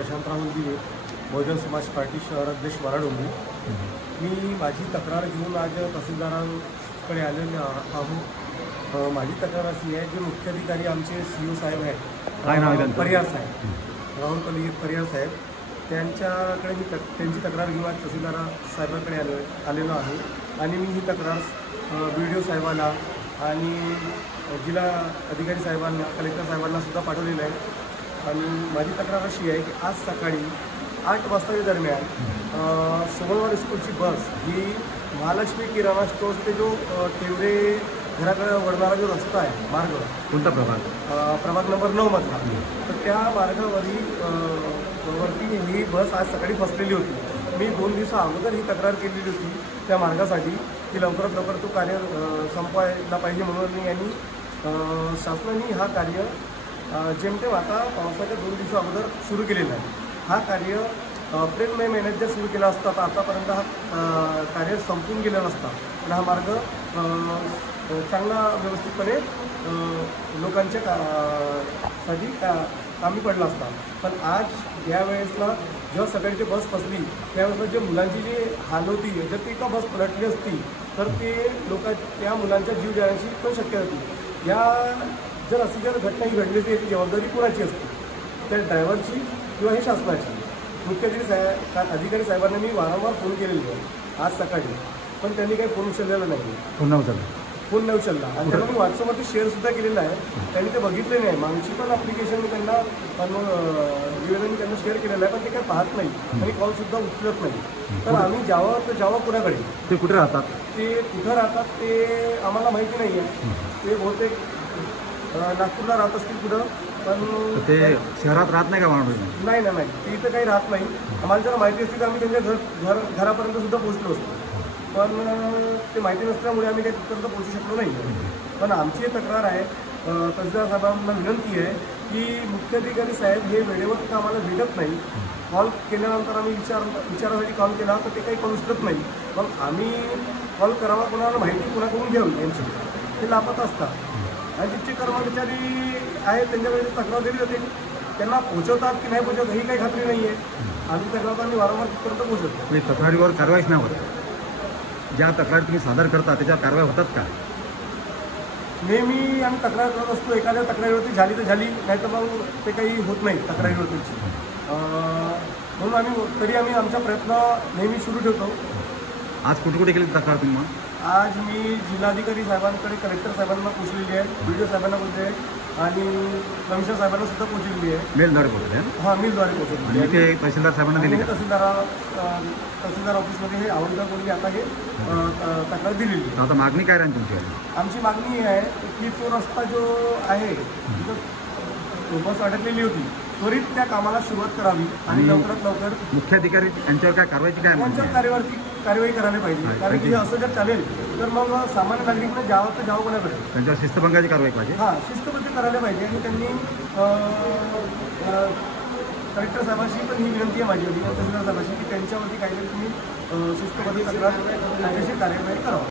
प्रशांत राहुल दिवे, बहुजन समाज पार्टी शहर अध्यक्ष वराडोंबी। मी माझी तक्रार घेऊन आज तहसीलदारांकडे आलेले आहोत। माझी तक्रार अशी आहे की मुख्याधिकारी आमचे CEO साहेब आहेत, परिहार साहेब, राहुल परिहार साहेब, त्यांच्याकडे मी त्यांची तक्रार घेऊन आज तहसीलदार साहेबांकडे आलेलो आहे। आणि मी ही तक्रार BDO साहेबांना आणि जिल्हा अधिकारी साहेबांना, कलेक्टर साहेबांना सुद्धा पाठवलेलं आहे। आणि माझी तक्रार अशी आहे की आज सकाळी 8 वाजता दरम्यान सोमवार स्कूलची बस ही महालक्ष्मी किराणा स्टोअर ते जो तेवढे घराकडे वळणारा जो रस्ता आहे, मार्ग, कोणता प्रभाग? प्रभाग नंबर 9 मधला, तर त्या मार्गावरती ही बस आज सकाळी फसलेली होती। मी 2 दिवसा अगोदर ही तक्रार केलेली होती त्या मार्गासाठी की लवकरात लवकर तो कार्य संपवायला पाहिजे म्हणून यांनी शासनाने हा कार्य जेमतेम आता पावसाच्या 2 दिवसा अगोदर सुरू केलेला आहे। हा कार्य एप्रिल मे महिन्यात जर सुरू केला असता तर आतापर्यंत हा कार्य संपून गेलेला असता आणि हा मार्ग चांगला व्यवस्थितपणे लोकांच्या साठी कामी पडला असता। पण आज यावेळेसला जेव्हा सकाळची बस फसली त्यावेळेसला जे मुलांची जी हाल होती, जर ती का बस पलटली असती तर ते त्या मुलांचा जीव जाण्याची पण शक्यता होती। जर अशी जर घटना ही घडली तर याची जबाबदारी कोणाची असते? त्या ड्रायव्हरची किंवा हे शासनाची? अधिकारी साहेबांना मी वारंवार फोन केलेले आहे आज सकाळी, पण त्यांनी काही फोन उचललेला नाही। फोन नाही उचलला आणि त्यांना मी व्हॉट्सअपवरती शेअरसुद्धा केलेला आहे, त्यांनी ते बघितले नाही। मागची पण ॲप्लिकेशन मी त्यांना निवेदन त्यांना शेअर केलेलं आहे, पण ते काही पाहत नाही आणि कॉलसुद्धा उचलत नाही। तर आम्ही जावं कुणाकडे? ते कुठे राहतात? ते कुठं राहतात ते आम्हाला माहिती नाही आहे। ते बहुतेक नागपूरला राहत असतील कुठं, पण ते शहरात राहत नाही का? नाही, ते इथं काही राहत नाही। आम्हाला जर माहिती असती तर आम्ही त्यांच्या घरापर्यंत सुद्धा पोहोचलो असतो, पण ते माहिती नसल्यामुळे आम्ही काही तिथपर्यंत पोहोचू शकलो नाही। पण आमची तक्रार आहे, तहसीलदार साहेबांना विनंती आहे की मुख्याधिकारी साहेब हे वेळेवर आम्हाला भेटत नाही। कॉल केल्यानंतर आम्ही विचारासाठी कॉल केला तर ते काही कॉल उचलत नाही। मग आम्ही कॉल करावा, कोणाला माहिती कुणाकडून घेऊन यांची ते लापत असतात आणि जिथे कर्मचारी आहेत त्यांच्याकडे तक्रार दिली जाते, त्यांना पोहोचवतात की नाही पोहोचवत ही काही खात्री नाही आहे। आम्ही तक्रार आम्ही वारंवार तिथपर्यंत पोहोचवतो। तक्रारीवर कारवाईच नाही होत? ज्या तक्रार तुम्ही सादर करता त्याच्यावर कारवाई होतात का? नेहमी आम्ही तक्रार करत असतो, एखाद्या तक्रारीवरती झाली तर झाली, नाही तर मग ते काही होत नाही तक्रारीवरतीची। म्हणून आम्ही आमचा प्रयत्न नेहमी सुरू ठेवतो। आज कुठे केली तक्रार तुम्ही? आज मी जिल्हाधिकारी साहेबांकडे, कलेक्टर साहेबांना पोचलेली आहे, BDO साहेबांना पोचले आहे आणि कमिशनर साहेबांना सुद्धा पोचलेली आहे। मेलद्वारे पोचले आहे? हां, मेलद्वारे पोचलेली आहे। ते तहसीलदार साहेबांना दिली? तहसीलदार ऑफिसमध्ये हे आवडता कोणी आता हे तक्रार दिलेली आहे। आता मागणी काय राहील तुमची? आमची मागणी ही आहे की तो रस्ता जो आहे बस अडकलेली होती, त्वरित त्या कामाला सुरुवात करावी आणि लवकरात लवकर मुख्याधिकारी यांच्यावर काय कारवाईची काय कार्यवाही करायला पाहिजे। कारण की असं जर चालेल तर मग सामान्य नागरिकांना जावं तर जावं कोणाकडे? त्यांच्यावर शिस्तभंगाची कारवाई पाहिजे। हां, शिस्तबद्ध करायला पाहिजे आणि त्यांनी कलेक्टर साहेबांशी पण ही विनंती आहे माझी तहसीलदार साहेबांशी की त्यांच्यावरती काहीतरी तुम्ही शिस्तबद्ध तक्रार कायदेशीर कार्यवाही करावं।